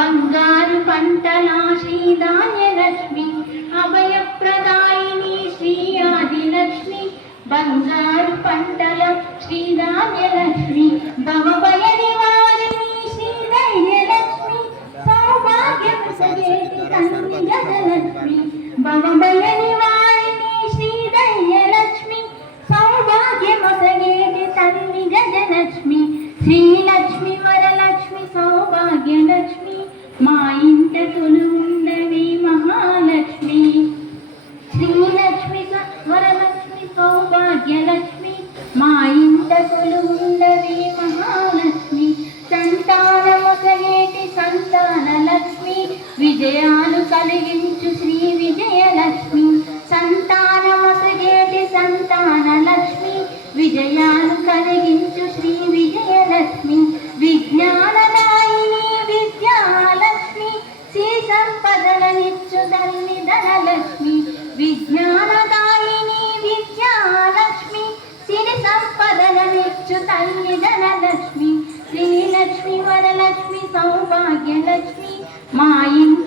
బంగారు పంటల శ్రీధాన్యలక్ష్మి అభయప్రదాయిని శ్రీ ఆదిలక్ష్మి బంగారు పంటల శ్రీధాన్యలక్ష్మి భవభయ నివారిణి శ్రీ ధైర్యలక్ష్మి సౌభాగ్యము సగేటి తల్లి గజలక్ష్మి భవభయ నివారిణి శ్రీ ధైర్యలక్ష్మి సౌభాగ్యము సగేటి తల్లి గజలక్ష్మి శ్రీలక్ష్మి వరలక్ష్మి సౌభాగ్యలక్ష్మి మా ఇంట కొలువుండవే మహాలక్ష్మి శ్రీలక్ష్మి వరలక్ష్మి సౌభాగ్యలక్ష్మి మా ఇంట కొలువుండవే మహాలక్ష్మి సంతానమొసగేటి సంతానలక్ష్మి విజయాలు కలిగించు శ్రీ విజయలక్ష్మి సంతానమొసగేటి సంతానలక్ష్మి విజయాలు కలిగించు శ్రీ విజయలక్ష్మి విజ్ఞానదాయిని విద్యాలక్ష్మి శ్రీ సంపదలనిచ్చు తల్లి ధనలక్ష్మి విజ్ఞానదాయిని విద్యాలక్ష్మి సిరి సంపదలనిచ్చు తల్లి ధనలక్ష్మి శ్రీలక్ష్మి వరలక్ష్మి సౌభాగ్యలక్ష్మి మా ఇంట